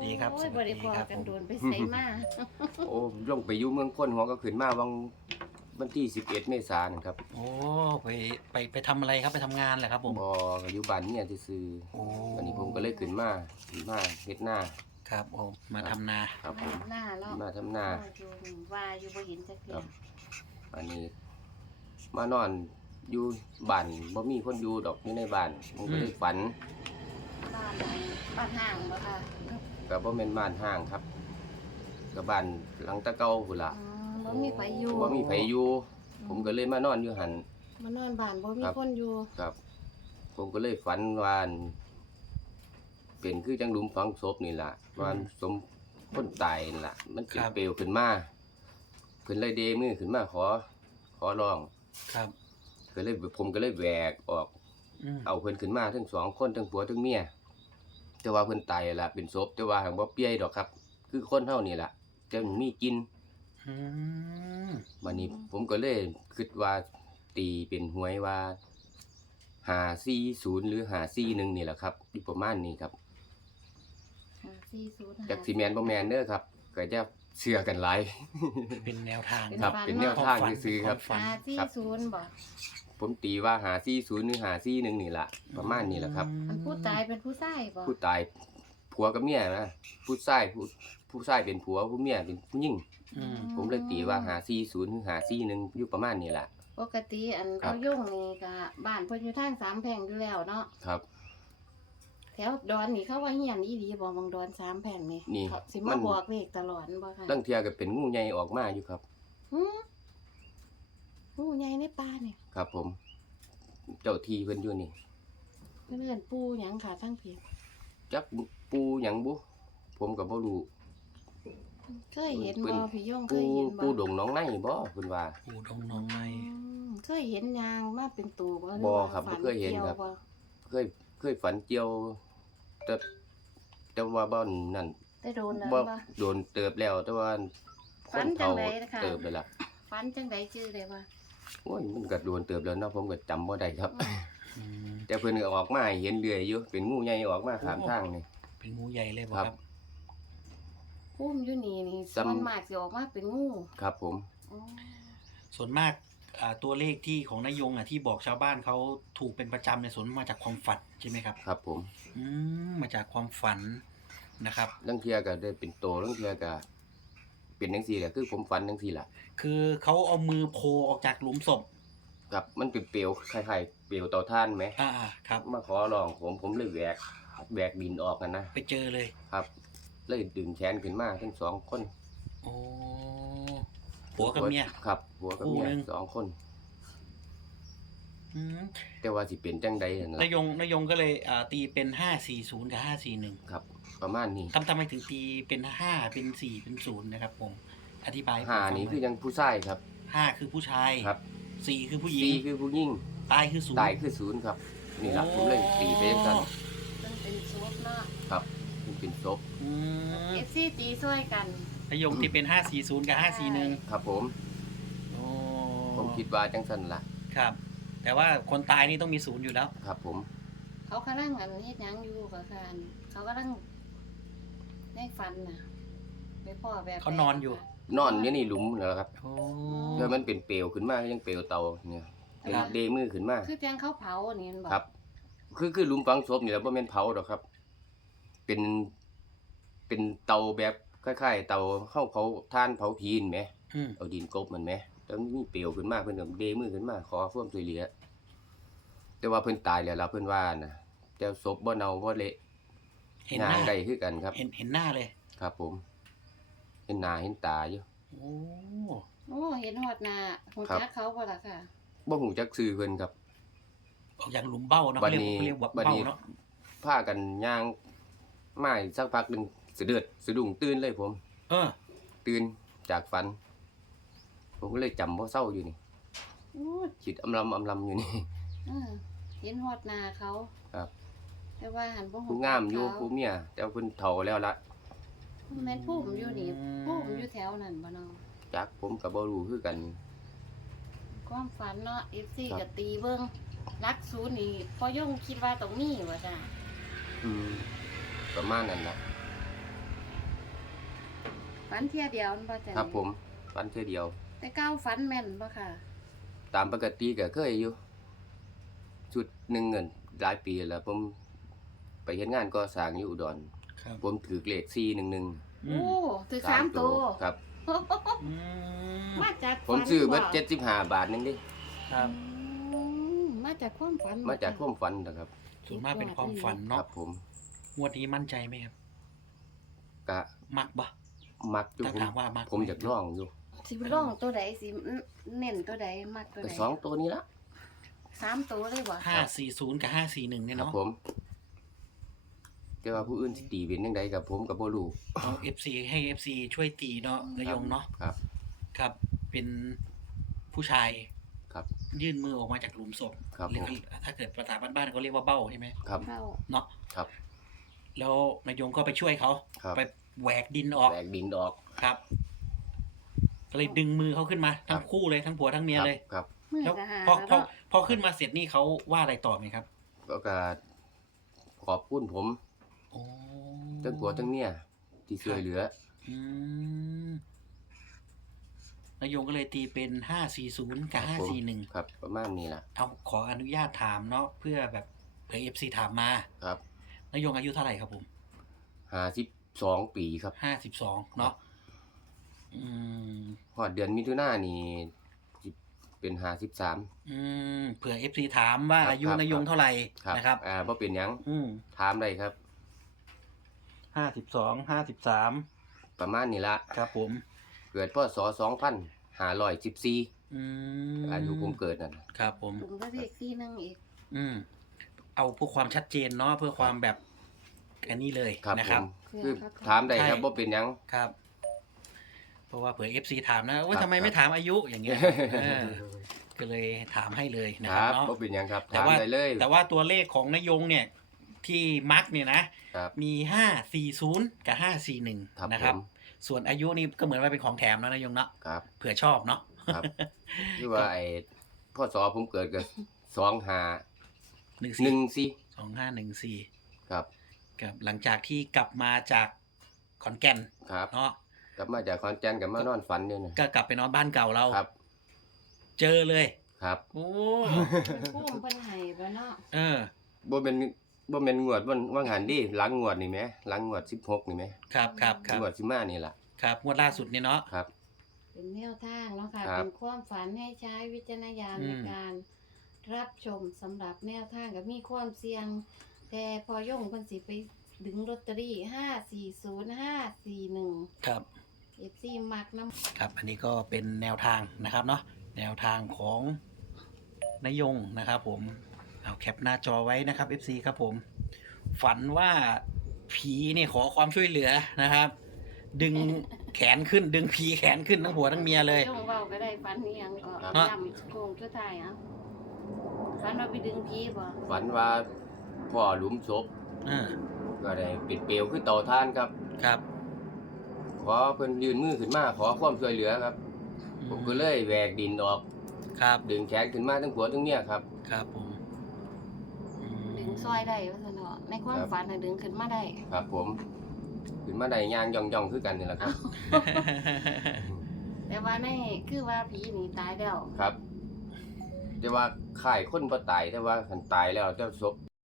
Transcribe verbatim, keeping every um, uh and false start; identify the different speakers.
Speaker 1: ดีครับ
Speaker 2: โอ้
Speaker 1: ส
Speaker 2: ย
Speaker 1: วั
Speaker 2: บ่
Speaker 1: ส
Speaker 2: ได้
Speaker 1: ดี
Speaker 2: พอ
Speaker 1: ครับ
Speaker 2: กั
Speaker 1: ผ
Speaker 2: น
Speaker 1: ม
Speaker 2: โดนไปไสมา
Speaker 3: โอ้ลงไปอยู่เมืองพ้นหัวก็ขึ้นมาวังวันที่สิบเอ็ดเมษายนนครับ
Speaker 1: โอ้ไปไปไปทำอะไรครับไปทำงานเหรอครับผม
Speaker 3: บ่อยู่บ้านเนี่ยซื่อ
Speaker 1: โอ้
Speaker 3: ๆวันนี้ผมก็เลยขึ้นมาขึ้นมาเฮ็ดหน้า
Speaker 1: ครับผมมาทำนา
Speaker 3: ครับผม
Speaker 2: หน้าแล้ว
Speaker 3: มาทำหน้า
Speaker 2: อยู่ว่าอยู่บ่เห็นจักเที่
Speaker 3: ครั
Speaker 2: ย
Speaker 3: บ อันนี้มานอนอยู่บ้านบ่มีคนอยู่ดอกอยู่ในบ้านผมก็เลยฝัน
Speaker 2: บ้านไหนบ้านห้างบ่ค่ะ
Speaker 3: ก็บ่แม่นบ้านห้างครับก็บ้านหลังตะเก่าพุ่นล่ะ
Speaker 2: อืมบ่มีไผอยู่
Speaker 3: บ่มีไผอยู่ ผมก็เลยมานอนอยู่หั่น
Speaker 2: มานอนบ้านบ่มี
Speaker 3: ครับ
Speaker 2: คนอยู่
Speaker 3: ครับ ผมก็เลยฝันว่าอั่นเป็นคือจังหลุมฝังศพนี่ล่ะว่าอันสมคนตายนี่ล่ะ มันเป็นเปลวขึ้นมาเพิ่นเลยเดมือขึ้นมาขอ ขอร้อง
Speaker 1: ครับ
Speaker 3: ก็เลยผมก็เลยแหวกออก
Speaker 1: อืม
Speaker 3: เอาเพิ่นขึ้นมาทั้งสองคนทั้งผัวทั้งเมียแต่ว่าเพิ่นตายล่ะเป็นศพแต่ว่าหังบ่เปียดอกครับ คือคนเฮานี่ล่ะแต่มันมีกิน
Speaker 1: อืม
Speaker 3: วันนี้ผมก็เลยคิดว่าตีเป็นหวยว่าห้าสี่ศูนย์หรือห้าสี่หนึ่งนี่แหละครับอยู่ประมาณนี้ครับ
Speaker 2: ห้าสี่ศูนย์ห้า
Speaker 3: จากซีแมนบ่แมนเด้อครับก็จะเชื่อกันหลาย
Speaker 1: เป็นแนวทาง
Speaker 3: ครับเป็นแนวทางซื่อๆครับ
Speaker 1: ฝัน
Speaker 2: ห้าสี่ศูนย์บ่
Speaker 3: ผมตีว่าห้าสี่ศูนย์หรือห้าสี่หนึ่งนี่ล่ะประมาณนี้แหละครับ
Speaker 2: อันผู้ตายเป็นผู้ชายบ่
Speaker 3: ผู้ตายผัวกับเมียนะผู้ชายผู้ผู้ชายเป็นผัวผู้เมียเป็นผู้หญิง
Speaker 1: อืม
Speaker 3: ผมเลยตีว่าห้าสี่ศูนย์หรือห้าสี่หนึ่งอยู่ประมาณนี้แหละ
Speaker 2: ปกติอัน
Speaker 3: ครั
Speaker 2: เขา
Speaker 3: บ
Speaker 2: ยุ่งนี่ก็บ้านเพิ่นอยู่ทางสามแพร่งอยู่แล้วเนาะ
Speaker 3: ครับ
Speaker 2: แถวดอนนี่เขาว่าเฮียนอีหลีบ่บางดอนสามแพร่งนี่
Speaker 3: นี่
Speaker 2: เขาสิ
Speaker 3: มั
Speaker 2: มาน บอกเลขตลอดบ่ค่ะ
Speaker 3: ตั้งเทียก็เป็นงูใหญ่ออกมาอยู่ครับ
Speaker 2: หืองูใหญ่ในป่านี่
Speaker 3: ครับผม เจ้าที่เพิ่นอยู่นี่
Speaker 2: เพิ่นเอิ้นปูหยังค่ะทั้งเพียง
Speaker 3: จักปูหยังบุ ผมก็บ่รู้
Speaker 2: เคยเห็น
Speaker 3: เพิ่
Speaker 2: บ่
Speaker 3: น
Speaker 2: พี่ย่งเค
Speaker 3: ปู
Speaker 2: ยเห็นบ่
Speaker 3: ปูดงหน้องในบ่เพิ่นว่า
Speaker 1: ปูดงหนองใน
Speaker 2: อืมเคยเห็นยางมาเป็นตัวบ่หอ
Speaker 3: บ่
Speaker 2: ว่า
Speaker 3: ครับ
Speaker 2: ฝั
Speaker 3: บ่เคยเห็น
Speaker 2: กี่ว
Speaker 3: ครับ
Speaker 2: บ่
Speaker 3: เคยเคยฝันเจียวแต่แต่ว่าบ่นั่น
Speaker 2: ได้โดนแล้ว
Speaker 3: บ่
Speaker 2: บ่
Speaker 3: โดนเติบแล้ว แต่ว่าค
Speaker 2: ฝั
Speaker 3: น
Speaker 2: นจั
Speaker 3: เฒ่าง
Speaker 2: ใดนะคะ
Speaker 3: เติบไปละ
Speaker 2: ฝันจังไดชื่อได้ว่า
Speaker 3: โอ้ยมันก็โดนเติบแล้วเนาะผมก็จำบ่ได้ครับ
Speaker 1: อืม
Speaker 3: แต่เพิ่นก็ออกมาให้เห็นเรื่อยอยู่เป็นงูใหญ่ออกมาข้ามทางนี่
Speaker 1: เป็นงูใหญ่เลยบ่
Speaker 3: ครับ
Speaker 1: ครับ
Speaker 2: พุ่มอยู่นี่นี่
Speaker 3: จำ
Speaker 2: ส่วนมากสิออกมาเป็นงู
Speaker 3: ครับผม
Speaker 2: อ๋อ
Speaker 1: ส่วนมากอ่าตัวเลขที่ของนายยงอ่ะที่บอกชาวบ้านเขาถูกเป็นประจำเนี่ยส่วนมาจากความฝันใช่ไหมครับ
Speaker 3: ครับผม
Speaker 1: อืมมาจากความฝันนะครับ
Speaker 3: ลังเทียก็ได้เป็นโตลังเทียก็เป็นจังซี่แหละคือผมฝันจังซี่ล่ะ
Speaker 1: คือเขาเอามือโผล่ออกจากหลุมศพ
Speaker 3: ครับมันเป็นเปลวคล้ายๆเปลวเตาถ่านไหม
Speaker 1: อ่าครับ
Speaker 3: มาขอร้องผมผมเลยแหวกแหวกดินออกกันนะ
Speaker 1: ไปเจอเลย
Speaker 3: ครับ เลยดึงแขนขึ้นมาทั้งสองคน
Speaker 1: โอ้ผัวกับเมีย
Speaker 3: ครับผัวกับเมีย
Speaker 1: คู่หนึ่ง
Speaker 3: สองคน
Speaker 1: อืม
Speaker 3: แต่ว่าสิเป็นจังใดนั่น
Speaker 1: นา
Speaker 3: ล่ะ
Speaker 1: ยยงนายยงก็เลยอ่าตีเป็นห้าสี่ศูนย์กับห้าสี่หนึ่ง
Speaker 3: ครับ ประมาณนี้
Speaker 1: ทำทำไมถึงตีเป็นห้าเป็นสี่เป็นศูนย์นะครับผมอธิบายให้ผม
Speaker 3: ห้า
Speaker 1: ฟัง
Speaker 3: นี่
Speaker 1: ห
Speaker 3: คือยังผู้ชายครับ
Speaker 1: ห้าคือผู้ชาย
Speaker 3: ครับ
Speaker 1: สี่คือผู้หญิ
Speaker 3: สี่
Speaker 1: ง
Speaker 3: คือผู้หญิง
Speaker 1: ตายคือศูนย์
Speaker 3: ตายคือศูนย์ครับ นี่ล่ะผมเลยตีไปจังซั่น
Speaker 2: เพิ่นเป็นซุปเนาะ
Speaker 3: ครับมันเป็นศพ
Speaker 1: อืม
Speaker 2: เอฟซีตีช่วยกัน
Speaker 1: นายยงที่เป็นห้าสี่ศูนย์กับห้าสี่หนึ่ง
Speaker 3: ครับผม
Speaker 1: โอ้
Speaker 3: ผมคิดว่าจังซั่นล่ะ
Speaker 1: ครับ แต่ว่าคนตายนี่ต้องมีศูนย์อยู่แล้ว
Speaker 3: ครับผม
Speaker 2: เขากำลังอันเฮ็ดหยังอยู่กับการเขากำลังในฝันน่ะไปพ่อแบบ
Speaker 1: เขานอนอยู่
Speaker 3: นอนอยู่ในหลุมนั่นแหละครับ
Speaker 1: โอ้
Speaker 3: แล้วมันเป็นเปลวขึ้นมายังเปลวเตาเนี่ยเป็นเดมือขึ้นมา
Speaker 2: คือจังเขาเผานี่มันบอก
Speaker 3: ครับ คือคือหลุมฝังศพนี่แหละบ่แม่นเผาดอกครับ เป็น เป็นเตาแบบคล้ายๆเตาเฮาเผาถ่านเผาผีนแหม
Speaker 1: อืม
Speaker 3: เอาดินกลบมันแหมแล้วมันมีเปลวขึ้นมาเพิ่นก็เดมือขึ้นมาขอความช่วยเหลือแต่ว่าเพิ่นตายแล้วล่ะเพิ่นว่าน่ะแต่ศพบ่เน่าบ่เละ
Speaker 1: เห็น
Speaker 3: ย่า
Speaker 1: หน้าง
Speaker 3: ได้คือกันครับ
Speaker 1: เห็นเห็นหน้าเลย
Speaker 3: ครับผม เห็นหน้าเห็นตาอยู่
Speaker 1: โอ้
Speaker 2: โอ้เห็นหอดหน้าหู
Speaker 3: ครับ
Speaker 2: จักเขาบ่ล่ะค่ะ
Speaker 3: บ่ฮู้จักชื่อเพิ่นครับ
Speaker 1: ออกจากหลุมเบ้าเนาะ
Speaker 3: บั
Speaker 1: เขา
Speaker 3: ด
Speaker 1: เรียก
Speaker 3: นี้
Speaker 1: เขาเรียกว่า
Speaker 3: บัด
Speaker 1: เบ้า
Speaker 3: นี้
Speaker 1: เนาะ
Speaker 3: พากันย่างมาอีกสักพักหนึงสะเดือดสะดุ้งตื่นเลยผม
Speaker 1: เออ
Speaker 3: ตื่นจากฝัน ผมก็เลยจำบ่เศร้าอยู่นี่
Speaker 2: โอ้
Speaker 3: คิดอำลำอำลำอยู่นี่
Speaker 2: เออเห็นหอดหน้าเขา
Speaker 3: ครับ
Speaker 2: แต่ว่าหันบ่หู
Speaker 3: ผู้งามอยู่
Speaker 2: จัก
Speaker 3: ผู้
Speaker 2: เขา
Speaker 3: เมียแต่เพิ่นเฒ่าแล้วละ
Speaker 2: แม่นผู้ผมอยู่นี่ผู้ผมอยู่แถวนั้นบ่เนาะ
Speaker 3: จักผมก็บ่รู้คือกัน
Speaker 2: ความฝันเนาะ เอฟ ซี
Speaker 3: ครับ
Speaker 2: ก็ตีเบิ่งรักศูนย์นี่พอย่งคิดว่าตรงนี้ว่าจ้ะ
Speaker 3: อืมประมาณนั้นล่ะ
Speaker 2: ฝันเที่ยเดียวนั่นบ่จ้ะ
Speaker 3: ครับผมฝันเทื่อเดียว
Speaker 2: แต่เก้าฝันแม่นบ่ค่ะ
Speaker 3: ตามปกติก็เคยอยู่ชุดหนึ่งเงินหลายปีแล้วผมไปเฮ็ดงานก่อสร้างอยู่อุดร
Speaker 1: ครับ
Speaker 3: ผมถือเลขสี่หนึ่งหนึ่ง
Speaker 1: อื
Speaker 2: โอ้
Speaker 1: ม
Speaker 2: ถือสามตัว
Speaker 3: ครับ
Speaker 1: อืม
Speaker 2: มาจาก
Speaker 3: ผมซื้อ
Speaker 2: ฝั
Speaker 3: เบิ
Speaker 2: น
Speaker 3: ดเจ็ดสิบห้าบาทนึงดิ
Speaker 1: ครับ
Speaker 2: อืมมาจากความฝันบ่
Speaker 3: มาจาก
Speaker 2: ค่ะ
Speaker 3: ความฝันนะครับ
Speaker 1: ส่วนมากเป็นความฝัน
Speaker 3: ค
Speaker 1: เนาะ
Speaker 3: รับผม
Speaker 1: งวดนี้มั่นใจไหมครับ
Speaker 3: กะ
Speaker 1: มักบ่
Speaker 3: มักอยู่
Speaker 1: ถ้า
Speaker 3: ผม
Speaker 1: ถามว่ามัก
Speaker 3: ผมอยากลองอยู่
Speaker 2: สิไปร้องตัวใดสิเน้นตัวใดมักตัว
Speaker 3: ก็
Speaker 2: ใด
Speaker 3: สองตัวนี้ละ
Speaker 2: สามตัวเลยบ่
Speaker 1: ห้าสี่ศูนย์กับห้าสี่หนึ่งเนี่ย
Speaker 3: ครับ
Speaker 1: เนาะ
Speaker 3: ผมแต่ว่าผู้อื่นสิตีเป็นจังไดกับผมก็บ่รู้
Speaker 1: เอาเอฟซีให้เอฟซีช่วยตีเนาะนายงเนาะ
Speaker 3: ครับ
Speaker 1: ครับ เป็นผู้ชาย
Speaker 3: ครับ
Speaker 1: ยื่นมือออกมาจากหลุมศพ
Speaker 3: ครับ
Speaker 1: เรีย
Speaker 3: ผ
Speaker 1: ก
Speaker 3: ม
Speaker 1: ถ้าเกิดภาษาบ้านๆเขาเรียกว่าเบ้าใช่ไหม
Speaker 3: ครับ
Speaker 2: เข้า
Speaker 1: เนาะ
Speaker 3: ครับ
Speaker 1: แล้วนายงก็ไปช่วยเขา
Speaker 3: ครับ
Speaker 1: ไปแหวกดินออก
Speaker 3: แบกดินออก
Speaker 1: ครับ ก็เลยดึงมือเขาขึ้นมา ทั้
Speaker 3: ค
Speaker 1: ง
Speaker 3: รับ
Speaker 1: คู่เลยทั้งผัวทั้งเมียเลย
Speaker 3: ครับ
Speaker 2: เมื่อ
Speaker 1: แล้ว
Speaker 2: ก็หา
Speaker 1: พอพอ
Speaker 2: แล้ว
Speaker 1: พอขึ้นมาเสร็จนี่เขาว่าอะไรต่อไหมครับ
Speaker 3: ก็ก็ขอบคุณผม
Speaker 1: โอ้
Speaker 3: ทั้งผัวทั้งเมียที่ช่วยเหลือ
Speaker 1: อืมนายงก็เลยตีเป็นห้าสี่ศูนย์กับห้า
Speaker 3: ผม
Speaker 1: สี่หนึ่ง
Speaker 3: ครับ ประมาณนี้ล่ะ
Speaker 1: เอาขออนุญาตถามเนาะเพื่อแบบเผื่อเอฟซีถามมา
Speaker 3: ครับ
Speaker 1: นายงอายุเท่าไหร่ครับผม
Speaker 3: ห้าสิบสองปีครับ
Speaker 1: ห้าสิบสองเนาะอืม
Speaker 3: ฮอดเดือนมิถุนายนนี่สิเป็นห้าสิบสาม
Speaker 1: อืมเผื่อเอฟซีถามว่า
Speaker 3: ครับ
Speaker 1: อายุ
Speaker 3: ครับ
Speaker 1: นายงเท่าไหร่
Speaker 3: ครับ
Speaker 1: นะครับ
Speaker 3: อ่าบ่เป็นหยัง
Speaker 1: อืม
Speaker 3: ถามได้ครับ
Speaker 1: ห้าสิบสองห้าสิบสาม
Speaker 3: ประมาณนี้ละ
Speaker 1: ครับผม
Speaker 3: เกิดพศสองพันห้าร้อยสิบสี่
Speaker 1: อืม
Speaker 3: อายุผมเกิดนั่น
Speaker 1: ครับผม
Speaker 2: ถึงก็เรียกที่นั่งอีก
Speaker 1: อืมเอาเพื่อความชัดเจนเนาะเพื่อความแบบอันนี้เลย
Speaker 3: ครับ
Speaker 1: นะ
Speaker 3: ผ
Speaker 1: ครับ
Speaker 3: มคือถามได้ครับ
Speaker 1: ใช่
Speaker 3: บ่เป็นหยัง
Speaker 1: ครับ เพราะว่าเผื่อเอฟซีถามนะว่า
Speaker 3: ครับ
Speaker 1: ทำไม
Speaker 3: ครับ
Speaker 1: ไม่ถามอายุอย่างเงี้ยเออก็เลยถามให้เลยนะ
Speaker 3: ค
Speaker 1: ครั
Speaker 3: รั
Speaker 1: บบ เนาะ
Speaker 3: บ่เป็นหยังครับ
Speaker 1: แต่
Speaker 3: ถาม
Speaker 1: ว่า
Speaker 3: ได้เลย
Speaker 1: แต่ว่าตัวเลขของนายงเนี่ย ที่มาร์กเนี่ยนะ
Speaker 3: ครับ
Speaker 1: มีห้าสี่ศูนย์กับห้าสี่หนึ่ง
Speaker 3: ครับ
Speaker 1: นะครับ
Speaker 3: ผม
Speaker 1: ส่วนอายุนี่ก็เหมือนว่าเป็นของแถมนะนายงเนาะ
Speaker 3: ครับ
Speaker 1: เผื่อชอบเนาะ
Speaker 3: ครับคือว่าไอ้พศผมเกิดก็สองห้า
Speaker 1: หนึ่ง
Speaker 3: หนึ่
Speaker 1: สี่
Speaker 3: งสี่
Speaker 1: สองห้าหนึ่งสี่
Speaker 3: ครับ
Speaker 1: กับหลังจากที่กลับมาจากขอนแก่น
Speaker 3: ครับ
Speaker 1: เนาะ
Speaker 3: กลับมาจากขอนแก่นกลับมานอนฝันเนี่ยนะ
Speaker 1: ก็กลับไปนอนบ้านเก่าเรา
Speaker 3: ครับ
Speaker 1: เจอเลย
Speaker 3: ครับ
Speaker 1: โอ้
Speaker 2: เป็นพุ่มเพิ่นให้บ่เนาะ
Speaker 1: เออ
Speaker 3: บ่เป็นบ่แม่นงวดวันว่างหันดิหลังงวดนี่แหมหลังงวดสิบหกนี่แหม
Speaker 1: ครับครับครับ
Speaker 3: งวดสิมานี่ล่ะ
Speaker 1: ครับงวดล่าสุดเนี่ยเนาะ
Speaker 3: ครับ
Speaker 2: เป็นแนวทางเนาะค่ะ
Speaker 3: ครับ
Speaker 2: เป็นความฝันให้ใช้วิจารณญาณ
Speaker 1: อืม
Speaker 2: ในการรับชมสำหรับแนวทางกับมีความเสี่ยง แต่พอย่งเพิ่นสิไปดึงลอตเตอรี่ห้าสี่ศูนย์ห้าสี่หนึ่ง
Speaker 1: ครับ
Speaker 2: เอฟซีมักน้ำ
Speaker 1: ครับ อันนี้ก็เป็นแนวทางนะครับเนาะแนวทางของนายงนะครับผมเอาแคปหน้าจอไว้นะครับ เอฟ ซี ครับผม ฝันว่าผีเนี่ยขอความช่วยเหลือนะครับ ดึงแขนขึ้น ดึงผีแขนขึ้นทั้งผัวทั้งเมียเลย
Speaker 2: ย่งเว้าก็ได้ฝันนี้ยังก็
Speaker 3: ครับ
Speaker 2: ย้ำโคงชุดไทายอ่ะฝันว่าไปดึงพีบ่
Speaker 3: ฝันว่าพ่อหลุมศพ
Speaker 1: อ่า
Speaker 3: ก็ได้ปิดเปลวคือเตาถ่านครับ
Speaker 1: ครับ
Speaker 3: ขอเพิ่นยื่นมือขึ้นมาขอความช่วยเหลือครับ ผมก็เลยแหวกดินออก
Speaker 1: ครับ
Speaker 3: ดึงแขนขึ้นมาทั้งผัวทั้งเมียครับ
Speaker 1: ครับผมอืม
Speaker 2: ดึงซอยได้ว่าซั่นเนาะในความ
Speaker 3: ครับ
Speaker 2: ฝันน่ะดึงขึ้นมาได้
Speaker 3: ครับผมขึ้นมาได้ย่างย่องๆคือกันนี่แหละครับ
Speaker 2: แต่ว่าในคือว่าผีนี่ตายแล้ว
Speaker 3: ครับ แต่ว่าข่ายคนบ่ตายแต่ว่าคันตายแล้วเจ้าศพ